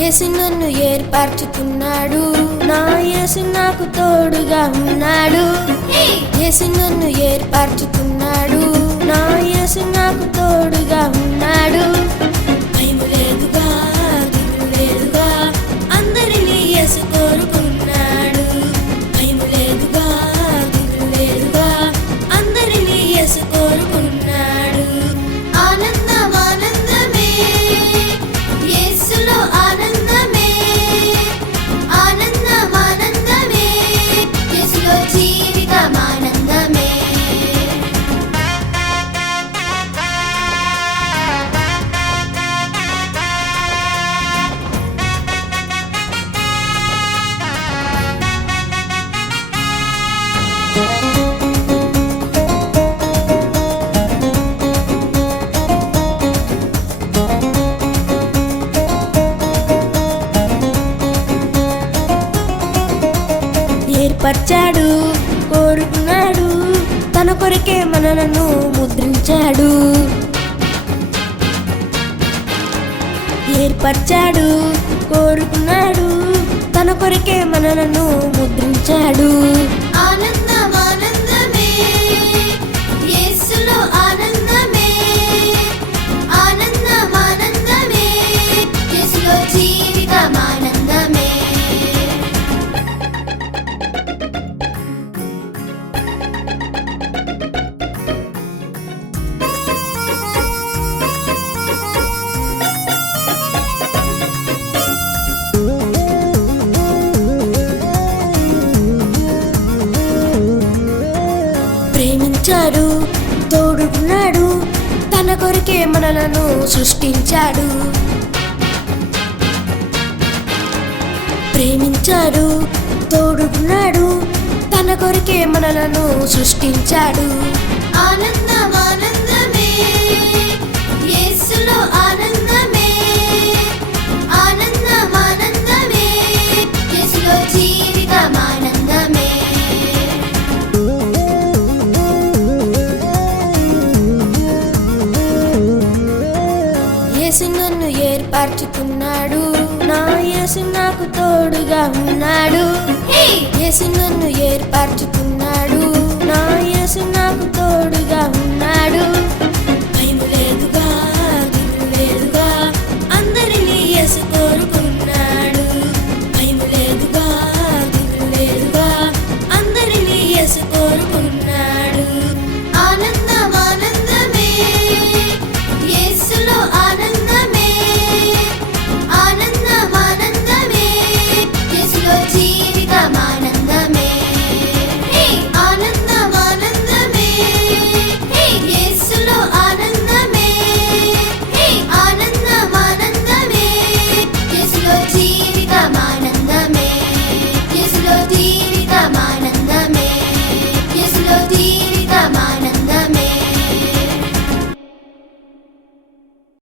యేసు నన్ను ఏర్పరచుకున్నాడు, నా యేసు నాకు తోడుగా ఉన్నాడు. యేసు నన్ను ఏర్పరచుకున్నాడు, నా యేసు నాకు తోడుగా ఉన్నాడు. భయము లేదుగా, దిగులు లేదుగా, అందరినీ యేసు కోరుకున్నాడు. భయము లేదుగా, దిగులు లేదుగా, అందరినీ యేసు కోరుకున్నాడు. ఆనందం ఆనందమే, యేసులో ఆనందమే. ఆనందం ఆనందమే, యేసులో జీవితం ఆనందమే. ఏర్పరిచాడు, కోరుకున్నాడు, తన కొరకే మనలను ముద్రించాడు. ఏర్పరిచాడు, కోరుకున్నాడు, తన కొరకే మనలను ముద్రించాడు. ఆనందం ఆనందమే, యేసులో ఆనందమే. ఆనందం ఆనందమే, యేసులో జీవితం ఆనందమే. ప్రేమించాడు, తోడుకున్నాడు, తన కొరకే మనలను సృష్టించాడు. ప్రేమించాడు, తోడుకున్నాడు, తన కొరకే మనలను సృష్టించాడు. ఆనందం ఆనందమే, యేసులో ఆనందమే. ఆనందం ఆనందమే, యేసులో జీవితం ఆనందమే. యేసు నన్ను ఏర్పరచుకున్నాడు, నా యేసు నాకు తోడుగా ఉన్నాడు. యేసు నన్ను ఏర్పరచుకున్నాడు, నా యేసు నాకు తోడుగా ఉన్నాడు.